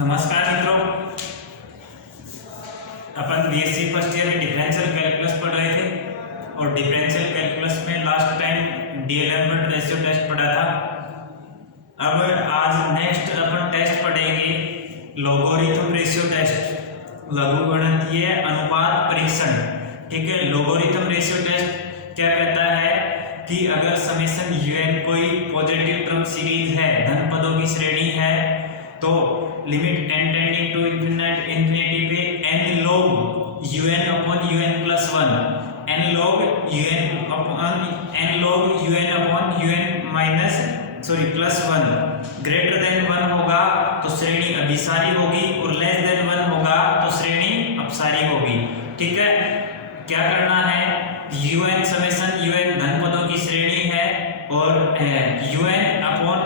नमस्कार मित्रों, अपन BSc first year में डिफरेंशियल कैलकुलस पढ़ रहे थे और डिफरेंशियल कैलकुलस में लास्ट टाइम डीएलएमबर्ट रेशियो टेस्ट पढ़ा था। अब आज नेक्स्ट अपन टेस्ट पढ़ेंगे लोगरिथम रेशियो टेस्ट, लघुगणकीय अनुपात परीक्षण। ठीक है, लोगरिथम रेशियो टेस्ट क्या कहता है कि अगर समेशन यूएन कोई पॉजिटिव टर्म सीरीज है, धन पदों की श्रेणी है, तो limit n tending to infinity पे n log un upon un plus 1, n log un upon un minus plus 1 greater than 1 होगा तो श्रेणी अभिसारी होगी और लेस देन 1 होगा तो श्रेणी अपसारी होगी। ठीक है, क्या करना है, un समेशन un धन पदों की श्रेणी है और un अपॉन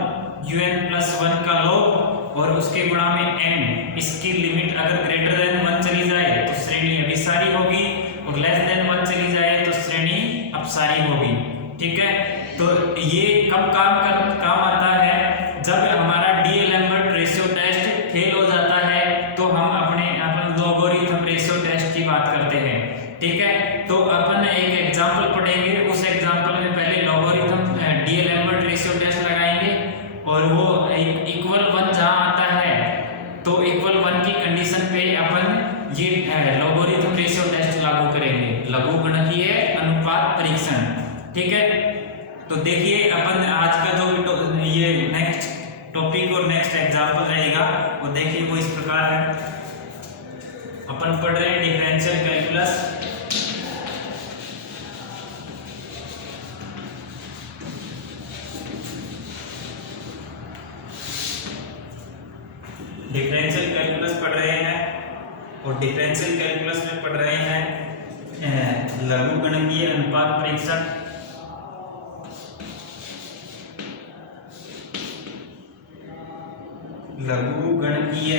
un प्लस 1 का log और उसके गुणा में n, इसकी लिमिट अगर ग्रेटर देन 1 चली जाए तो श्रेणी अभिसारी होगी और लेस देन 1 चली जाए तो श्रेणी अपसारी होगी। ठीक है, तो ये कब काम आता है, जब हमारा डीएलएमबर्ट रेशियो टेस्ट फेल हो जाता है तो हम अपन लोगरिथम रेशियो टेस्ट की बात करते हैं। ठीक है, तो अपन एक एग्जांपल पढ़ेंगे, उस एग्जांपल में पहले लोगरिथम डीएलएमबर्ट रेशियो टेस्ट लगाएंगे और वो इक्वल 1 जहां आता है तो इक्वल 1 की कंडीशन पे अपन ये लोगरिथम रेशियो टेस्ट लागू करेंगे, लघुगणकीय अनुपात परीक्षण। ठीक है, तो देखिए अपन आज का जो ये नेक्स्ट टॉपिक और नेक्स्ट एग्जांपल रहेगा वो देखिए वो इस प्रकार है। अपन पढ़ रहे हैं डिफरेंशियल कैलकुलस, डिफरेंशियल कैलकुलस पढ़ रहे हैं और डिफरेंशियल कैलकुलस में पढ़ रहे हैं लघुगणकीय अनुपात परीक्षण। लघुगणकीय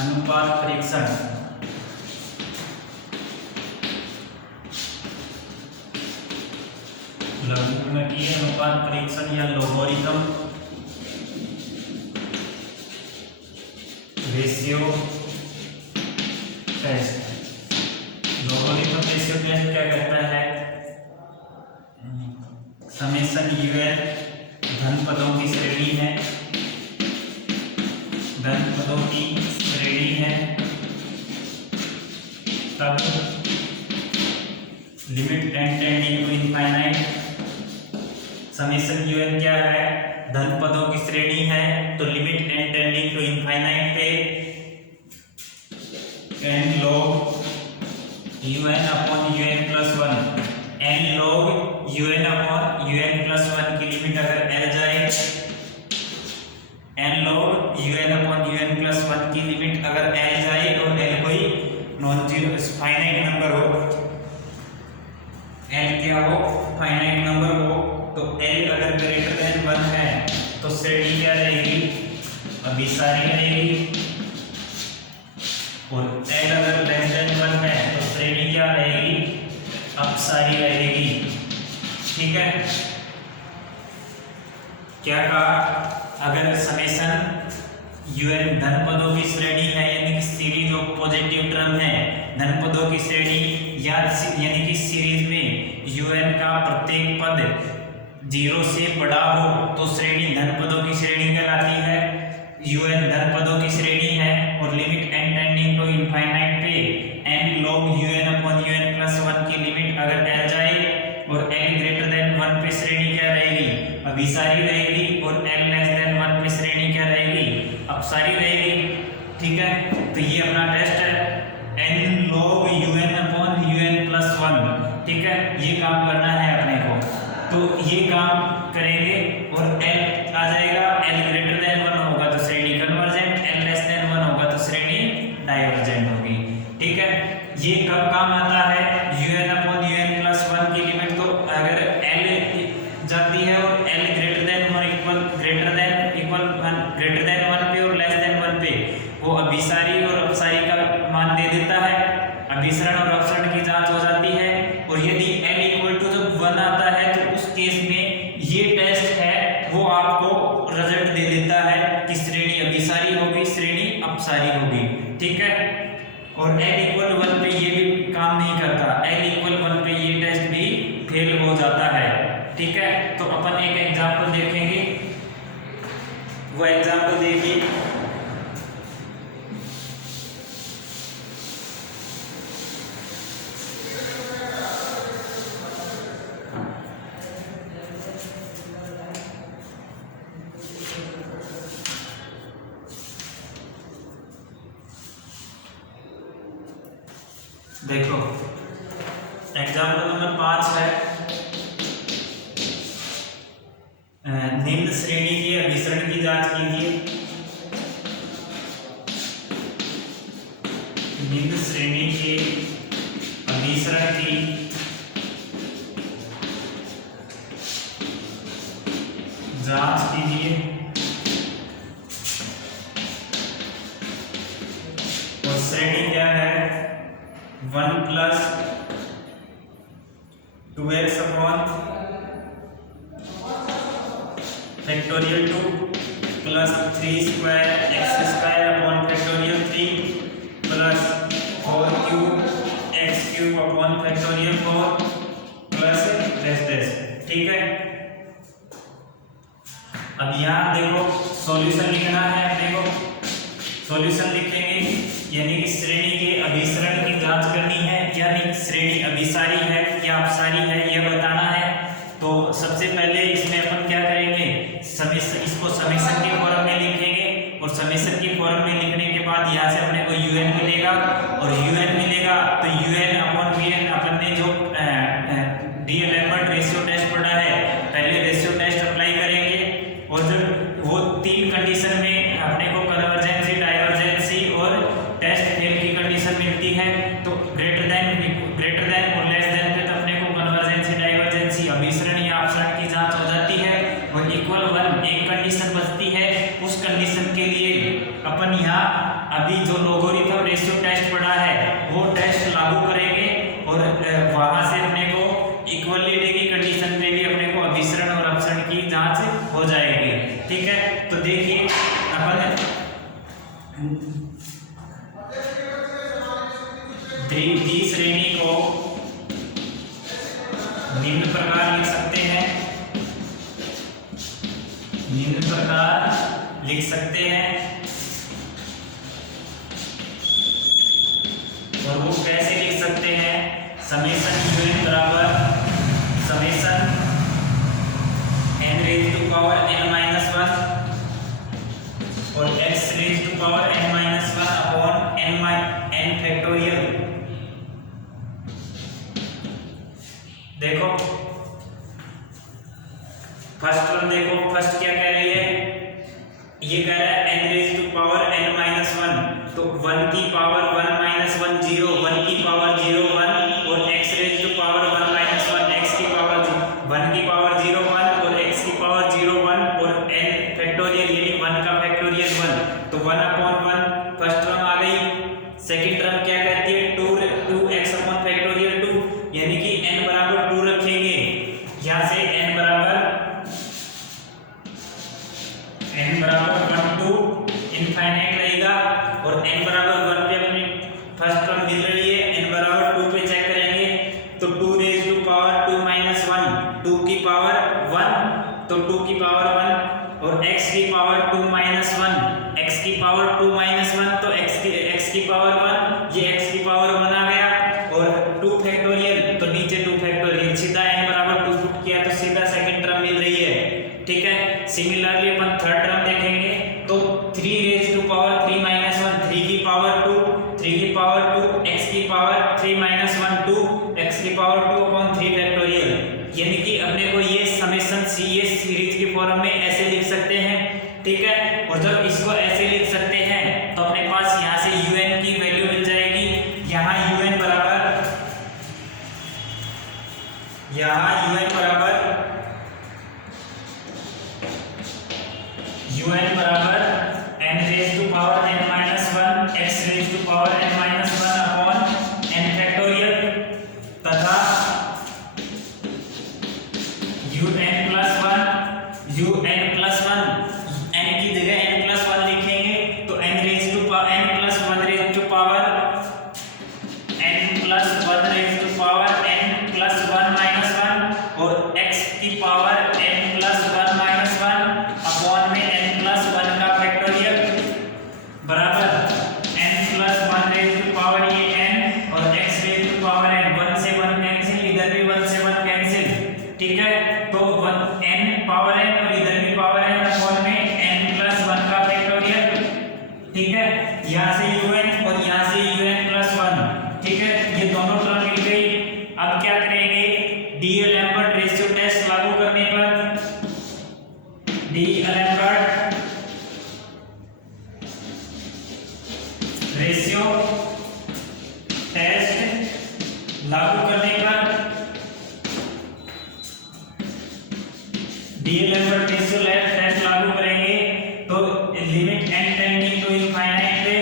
अनुपात परीक्षण लघुगणकीय अनुपात परीक्षण या logarithm ratio test. Logarithm ratio test क्या कहता है, समेशन यूएन धन पदों की श्रेणी है, धन पदों की श्रेणी है, तब limit tending to infinite. Summation u n क्या है, धन पदों की श्रेणी है तो limit n tending to infinite पे n log un upon un plus 1, n log un upon un plus 1 की लिमिट अगर l जाए, n log un upon un plus 1 की लिमिट अगर l जाए और l कोई नॉन जीरो फाइनाइट नंबर हो, l क्या हो, फाइनाइट नंबर हो, तो l अगर ग्रेटर देन 1 है तो श्रेणी क्या रहेगी, अभिसारी रहेगी और l अगर लेस देन 1 है तो श्रेणी क्या रहेगी, अपसारी रहेगी। ठीक है, क्या कहा, अगर समेशन un धन पदों की श्रेणी है यानी कि सीरीज ऑफ पॉजिटिव टर्म है, धन पदों की श्रेणी यानी कि सीरीज में un का प्रत्येक पद 0 से बड़ा हो तो श्रेणी धन पदों की श्रेणी कहलाती है। un धन पदों की श्रेणी है और limit n tending to infinite पे n log un upon un plus 1 की लिमिट अगर l जाए और l ग्रेटर देन 1 पे श्रेणी क्या रहेगी, अभिसारी रहेगी और l लेस देन 1 पे श्रेणी क्या रहेगी, अपसारी रहेगी। ठीक है, तो ये अपना टेस्ट है n log un upon un plus 1। ठीक है, ये काम करना है अपने को, तो ये काम करेंगे और l आ जाएगा, l ग्रेटर देन 1 होगा तो श्रेणी कन्वर्जेंट, l लेस देन 1 होगा तो श्रेणी डाइवर्जेंट होगी। ठीक है, ये कब काम आता है, un अपॉन un प्लस 1 की लिमिट तो अगर l जाती है और l ग्रेटर देन 1 पे और लेस देन 1 पे वो अभिसारी और अपसारी का मान दे देता है, अभिसरण और अपसरण की जांच हो जाती है और यदि l इक्वल टू जब 1 आता है तो उस केस में ये टेस्ट है वो आपको रिजल्ट दे देता है कि श्रेणी अभिसारी होगी, श्रेणी अपसारी होगी। ठीक है, और n इक्वल 1 पे ये भी काम नहीं करता, n इक्वल 1 पे ये टेस्ट भी फेल हो जाता है। ठीक है, तो अपन एक एग्जांपल देखेंगे, वो एग्जांपल देखिए। देखो एग्जाम्पल नंबर 5 है, निम्न श्रेणी के अभिसरण की जांच कीजिए। निम्न श्रेणी के अभिसरण की जांच कीजिए और श्रेणी क्या है, 1 plus 2x upon factorial 2 plus 3 square x square upon factorial 3 plus 4 cube x cube upon factorial 4 plus dash. ठीक है, अब यहाँ देखो सॉल्यूशन लिखना है अपने को। सॉल्यूशन लिखेंगे यानी कि श्रेणी के अभिसरण की जांच करनी है, यानी श्रेणी अभिसारी है या अपसारी है यह बताना है। तो सबसे पहले इसमें अपन क्या करेंगे, इसको समेशन के फॉर्म में लिखेंगे और समेशन के फॉर्म में लिखने के बाद यहाँ से अपने को un मिलेगा और un मिलेगा तो un अपॉन vn अपन ने जो डी-एलेम्बर्ट रेशियो टेस्ट पढ़ा है, पहले रेशियो टेस्ट अप्लाई करेंगे और जब वो 3 कंडीशन में अपने को कन्वर्जेंसी, डाइवर्जेंसी और टेस्ट फेल की कंडीशन मिलती है, तो ग्रेटर देन और लेस देन पे तो अपने को कन्वर्जेंसी, डाइवर्जेंसी, अभिसरण या अपसरण की जांच हो जाती है और इक्वल 1 एक कंडीशन बचती है। उस कंडीशन के लिए अपन यहाँ अभी जो लोगरिथम रेशियो टेस्ट पढ़ा है वो टेस्ट लागू करेंगे और वहां से अपने को इक्वलिटी की कंडीशन पे भी अपने को अभिसरण और अपसरण की जांच हो जाएगी। ठीक है, तो देखिए अपन दी श्रेणी को निम्न प्रकार लिख सकते हैं, निम्न प्रकार लिख सकते हैं और वो कैसे लिख सकते हैं, समेशन un बराबर summation n raise to power n minus 1 और x raise to power n minus 1 upon n factorial. देखो फर्स्ट वन, देखो फर्स्ट क्या कह रही है, ये कह रहा है n raise to power n minus 1, तो 1 की पावर 1 माइनस 1 0, 1 की पावर 0 1 और x raise to power 1 minus 1, x की पावर 1 की पावर 0 1 और x की पावर 0 1 और n फैक्टोरियल यानी 1 का फैक्टोरियल 1, तो 1 अपॉन 1 फर्स्ट टर्म आ गई। सेकंड टर्म क्या कहती है, 2x अपॉन फैक्टोरियल 2 यानी कि n बराबर 2 रखेंगे, यहाँ से n बराबर 1 टू इनफाइनाइट रहेगा और n बराबर 1 पे अपनी फर्स्ट टर्म मिल रही है, n बराबर 2 पे चेक करेंगे तो 2 रेज़ टू पावर 2 माइनस 1, 2 की पावर 1 तो 2 की पावर 1 और x की पावर 2 माइनस 1, x की पावर 2 माइनस 1 तो x की पावर 1, ये x की पावर 1 आ गया और 2 फैक्टोरियल तो नीचे 2 फैक्टोरियल, सीधा n बराबर 2 पुट किया तो सीधा सेकंड टर्म मिल रही है। ठीक है, सिमिलरली अपन थर्ड टर्म देखेंगे तो 3 रेज़ टू पावर 3 माइनस 1, 3 की पावर 2, 3 की पावर 2, x की पावर 3 माइनस 1 2, x की पावर 2 अपॉन 3 फैक्टोरियल, यानी कि अपने को ये समेशन ये सीरीज के फॉर्म में ऐसे लिख सकते हैं। ठीक है, और जब इसको ऐसे लिख सकते हैं तो अपने पास यहाँ से un की वैल्यू मिल जाएगी, यहाँ un बराबर n raise to power n minus 1 x raise to power n minus 1 upon n factorial तथा un प्लस 1 n की जगह n प्लस 1 लिखेंगे डीएलेम्बर्ट रेशियो टेस्ट लागू करने पर डीएलेम्बर्ट रेशियो टेस्ट लागू करेंगे तो limit n tending to infinite पे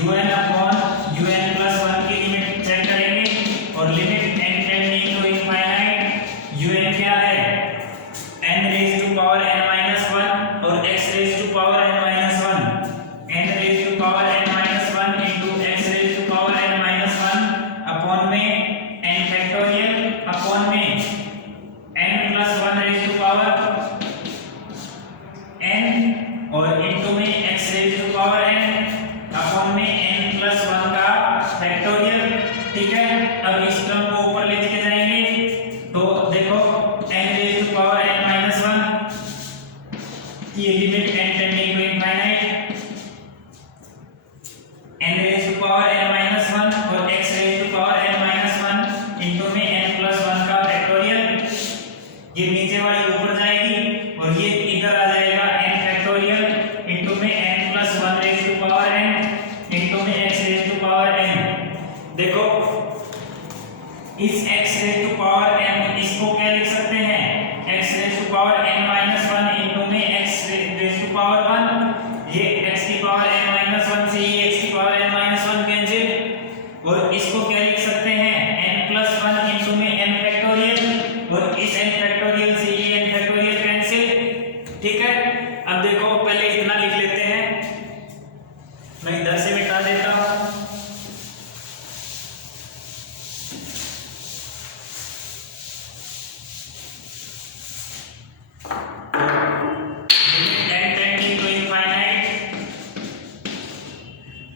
un अपॉन un प्लस 1 की लिमिट चेक करेंगे और limit n tending to infinite un क्या है n raise to power n minus 1 और x raise to power n minus 1 n raise to power n minus 1 into x raise to power n minus 1 upon में n factorial upon में n plus 1 raise to power n और into में x raise to power n upon में n plus 1 का factorial. ठीक है, अब इस टर्म को ऊपर लेके जाएंगे तो देखो n raise to power n minus 1 ये limit n tending to infinite n raise to power n minus 1 और x raise to power n minus 1 into में n प्लस 1 का फैक्टोरियल। ये नीचे वाली ऊपर जाएगी और ये इधर आ जाएगा n फैक्टोरियल इनटू में n plus 1 raise to power n into में x raise to power n। देखो इस x raise to power n इसको क्या लिख सकते हैं x raise to power n minus 1 into में x रेज़ टू पावर 1। ये x की पावर n माइनस 1 से ये x की पावर n माइनस 1 कैंसिल और इसको क्या लिख सकते हैं n प्लस 1 इनटू में n फैक्टोरियल और इस n फैक्टोरियल से ये n फैक्टोरियल कैंसिल। ठीक है, अब देखो पहले इतना लिख लेते हैं, मैं इधर से मिटा देता हूं।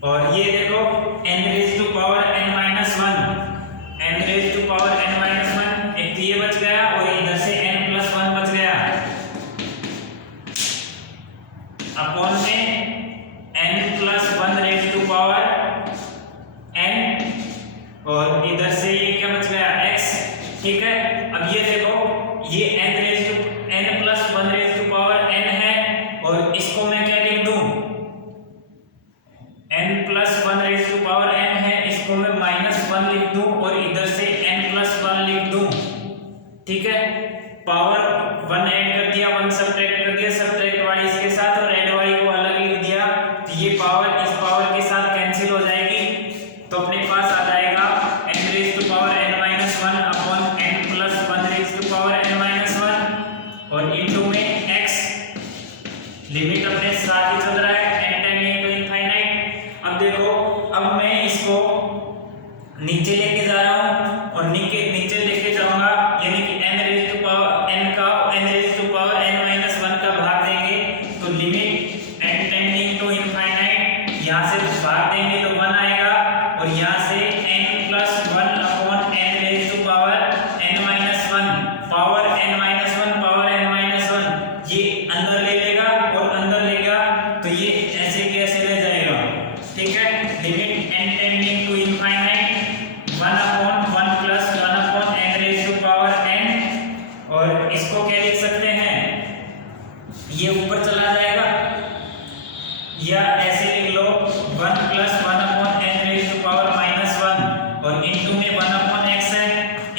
और ये देखो n raise to power n minus 1 n raise to power n minus 1 एक तो ये बच गया और इधर से n प्लस 1 बच गया अपॉन में n plus 1 raise to power n और इधर से ये क्या बच गया x। ठीक है, अब ये देखो ये n raise to n plus 1 raise to power n है और इसको मैं क्या लिख दूं n plus 1 raise to power n है, इसको मैं माइनस 1 लिख दूं और इधर से n प्लस 1 लिख दूं। ठीक है, पावर 1 ऐड कर दिया 1 सब्ट्रैक्ट कर दिया, सब्ट्रैक्ट वाली इसके साथ और ऐड वाली को अलग लिख दिया तो ये पावर इस पावर के साथ कैंसिल हो जाएगी तो अपने पास आ जाएगा n raise to power n minus 1 upon n plus 1 raise to power n minus 1 और इनटू में x लिमिट अपने साथ ही चल रहा है n टेंडिंग टू इनफाइनाइट। अब देखो अब मैं इसको नीचे लेके जा रहा हूं और नीचे लेके जाऊंगा यानी कि n raise to power n का n raise to power n minus 1 का भाग देंगे तो limit n tending to infinite यहां से भाग देंगे तो 1 आएगा और यहां से n plus 1 upon n raise to power n minus 1 power n minus 1 power n minus 1 ये अंदर ले लेगा और अंदर लेगा तो ये ऐसे कैसे रह जाएगा। ठीक है, limit n tending to infinite 1 upon 1 plus 1 upon n raise to power n और इसको क्या लिख सकते हैं ये ऊपर चला जाएगा या ऐसे लिख लो 1 plus 1 upon n raise to power minus 1 और इनटू में 1 अपॉन x है।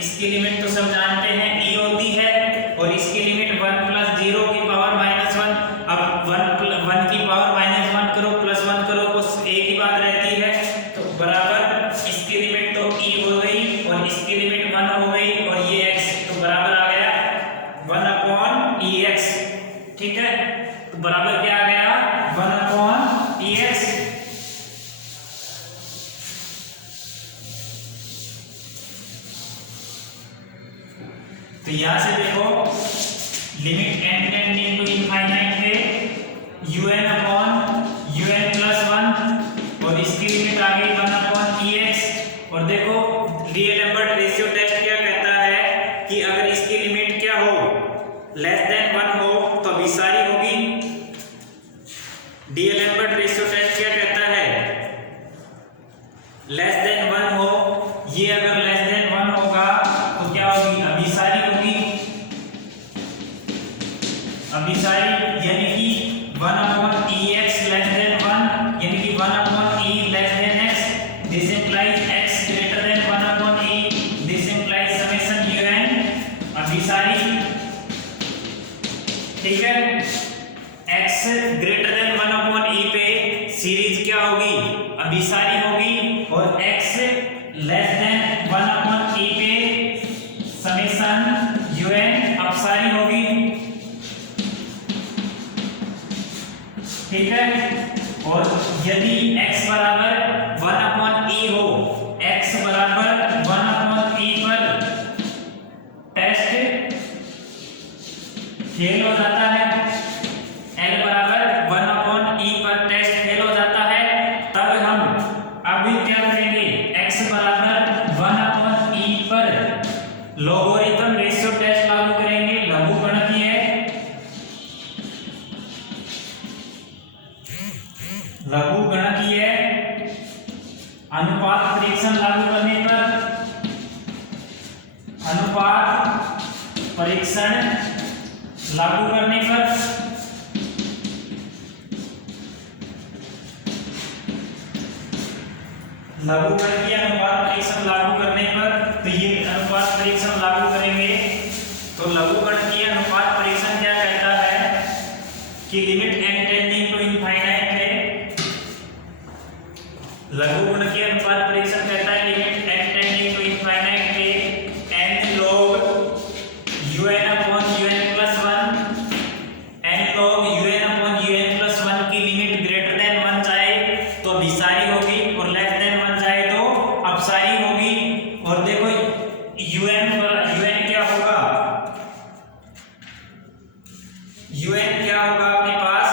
इसकी लिमिट तो सब जानते हैं e होती है और इसकी लिमिट 1 प्लस 0 की पावर माइनस 1। अब 1 की पावर माइनस 1 करो प्लस 1 करो उस एक ही बात रहती है तो बराबर इसकी लिमिट तो e हो गई और इसकी लिमिट 1 हो गई और ये x तो बराबर आ गया 1 अपॉन ex। ठीक है, तो बराबर क्या आ गया 1 अपॉन ex। तो यहां से देखो limit n tending to infinite पे un अपॉन un प्लस 1 और इसकी लिमिट आ गई 1 अपॉन ex। और देखो डीएलेम्बर्ट रेशियो टेस्ट क्या कहता है कि अगर इसकी लिमिट क्या हो लेस देन 1 हो तो अभिसारी होगी। डीएलेम्बर्ट रेशियो टेस्ट क्या कहता है लेस देन 1 हो, ये अगर लेस देन 1 होगा तो क्या होगी अभिसारी होगी। अभिसारी यानी कि 1/ex लेस देन 1 यानी कि 1/e less than x, this implies x greater than 1/e, this implies summation un अभिसारी, ठीक है। x ग्रेटर देन 1/e पे सीरीज क्या होगी, अभिसारी होगी, और x लेस देन 1/e पे समेशन un अपसारी होगी, ठीक है। और यदि x बराबर 1/e हो, x बराबर 1/e पर टेस्ट फेल हो जाता है, l बराबर 1/e पर टेस्ट फेल हो जाता है, तब हम अभी क्या करेंगे, x बराबर 1/e पर लोगरिथम रेशियो टेस्ट लागू करेंगे, लघुगणकीय अनुपात परीक्षण लागू करने पर, अनुपात परीक्षण लागू करने पर लघुगणकीय अनुपात परीक्षण लागू करने पर, तो ये अनुपात परीक्षण लागू करेंगे तो लघुगणकीय अनुपात परीक्षण क्या कहता है कि limit n tending to infinite है, लघुगणकीय अनुपात परीक्षण कहता है limit n tending to infinite पे n log un/un+1, n log un/un+1 की लिमिट ग्रेटर देन 1 जाए तो अभिसारी होगी और लेस देन 1 जाए तो अपसारी होगी। और देखो un क्या होगा, un क्या होगा अपने पास,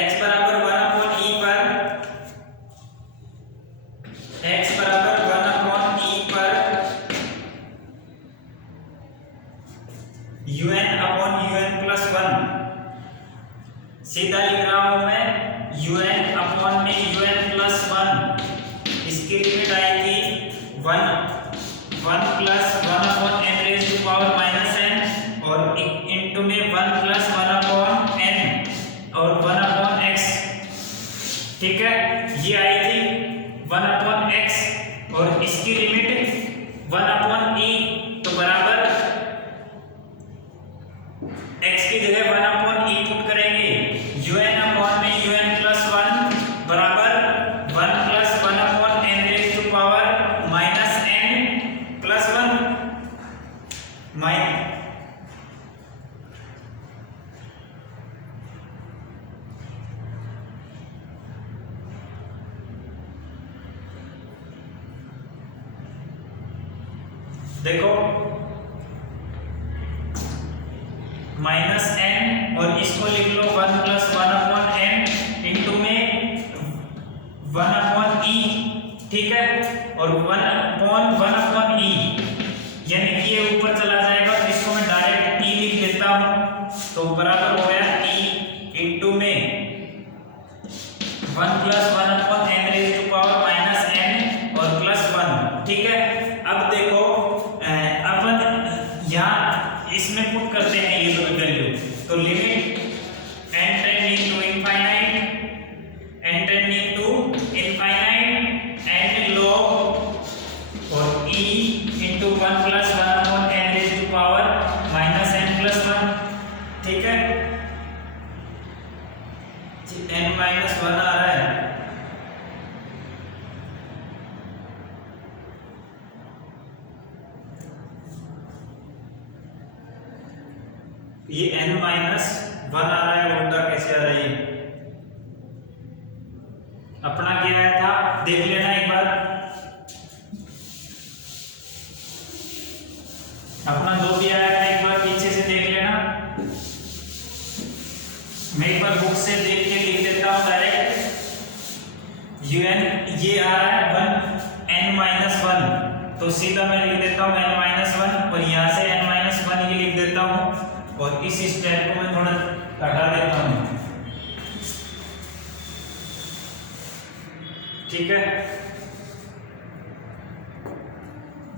x बराबर 1/e पर, x बराबर 1/e पर un/un+1, सीधा लिख रहा हूं मैं un/un+1, इसकी लिमिट आएगी 1+1/n⁻⁻n और इनटू में 1+1/n और 1/x, ठीक है। ये आई थी 1/x और इसकी लिमिट 1/e, तो बराबर x की जगह 1/e पुट करेंगे, un/un+1 बराबर 1+1/n+1 देखो -n और इसको लिख लो 1+1/n इंटू में 1/e, ठीक है। और 1/1/e यानी कि ये ऊपर चला जाएगा तो इसको मैं डायरेक्ट e लिख देता हूं, तो बराबर हो गया e इंटू में 1+1/n⁻⁻n और +1, ठीक है। अब देखो अपन यहाँ इसमें पुट करते हैं ये दोनों वैल्यू, तो limit n tending to infinite n log और e इंटू 1+1/n⁻⁻n+1, ठीक है। n-1 आ रहा है, ये n-1 आ रहा है, उल्टा कैसे आ रहा है, अपना क्या आया था देख लेना एक बार, अपना जो भी आया था एक बार पीछे से देख लेना, मैं एक बार बुक से देख के लिख देता हूं डायरेक्ट, un ये आ रहा है n-1, तो सीधा मैं लिख देता हूं n-1 और यहां से n-1 ये लिख देता हूं और इस स्टेप को मैं थोड़ा घटा देता हूं, ठीक है।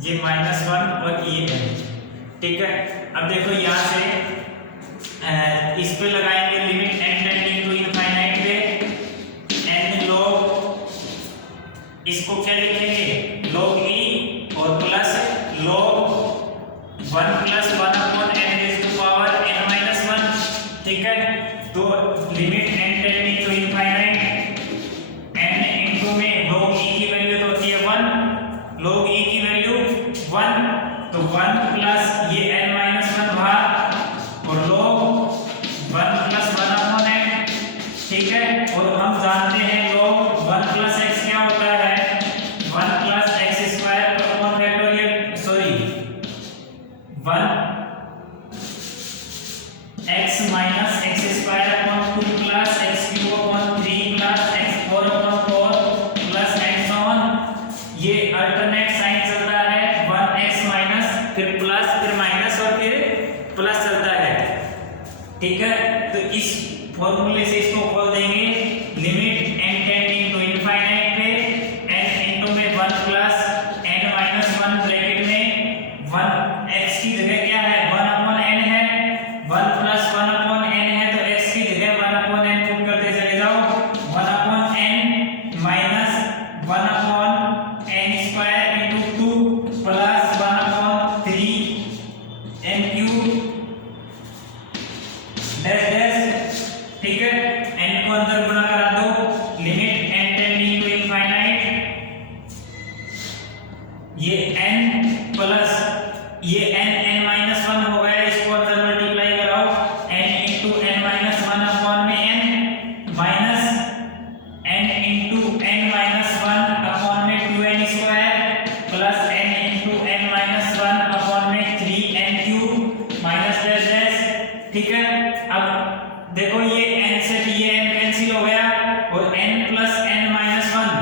ये -1 और ये है, ठीक है। अब देखो यहां से इस पे लगाएंगे limit n tending to infinite पे n log, इसको क्या लिखेंगे log e और plus log 1 plus 1 upon n raise to power n minus 1, ठीक है। तो limit n tending to infinite n into में log e की वैल्यू तो होती है 1, log e की वैल्यू 1, तो 1 प्लस ये n माइनस 1 भाग और log 1 प्लस 1 अपॉन n, ठीक है। और हम जानते हैं log 1 प्लस x क्या होता है 1 plus x square upon factorial 1 x minus x square upon 2 plus x cube upon 3 plus x 4 upon 4 plus x on, ये अल्टरनेट साइन चल रहा है 1x माइनस फिर प्लस फिर माइनस और फिर प्लस चलता है, ठीक है। तो इस फॉर्मूले से इसको खोल देंगे limit n tending to infinite पे n इनटू में 1 प्लस n माइनस 1 ब्रैकेट में 1 x की जगह क्या है 1 अपॉन n है, 1 प्लस 1 अपॉन n है, तो x की जगह 1 अपॉन n पुट करते चले जाओ, 1 upon n minus 1 upon n square into 2 plus 1 upon 3 n cube dash dash, ठीक है। n को अंदर गुणा करा दो, limit n tending to infinite, ये n प्लस ये n माइनस 1 हो गया, इसको अंदर मल्टीप्लाई कराओ n into n minus 1 upon में n minus n into n minus 1 upon में 2n square plus n into n minus 1 upon में 3n cube minus dash dash, ठीक है। अब देखो ये n से ये n कैंसिल हो गया और n plus n minus 1,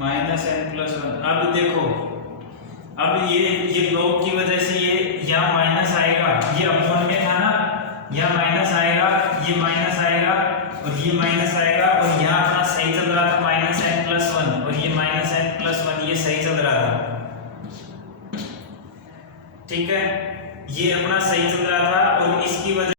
minus n plus 1। अब देखो अब ये log की वजह से ये यहाँ माइनस आएगा, ये अपॉन में था ना, यहाँ माइनस आएगा, ये माइनस आएगा और ये माइनस आएगा, और यहाँ अपना सही चल रहा था माइनस n प्लस 1 और ये माइनस n प्लस 1 ये सही चल रहा था, ठीक है। ये अपना सही चल रहा था और इसकी वजह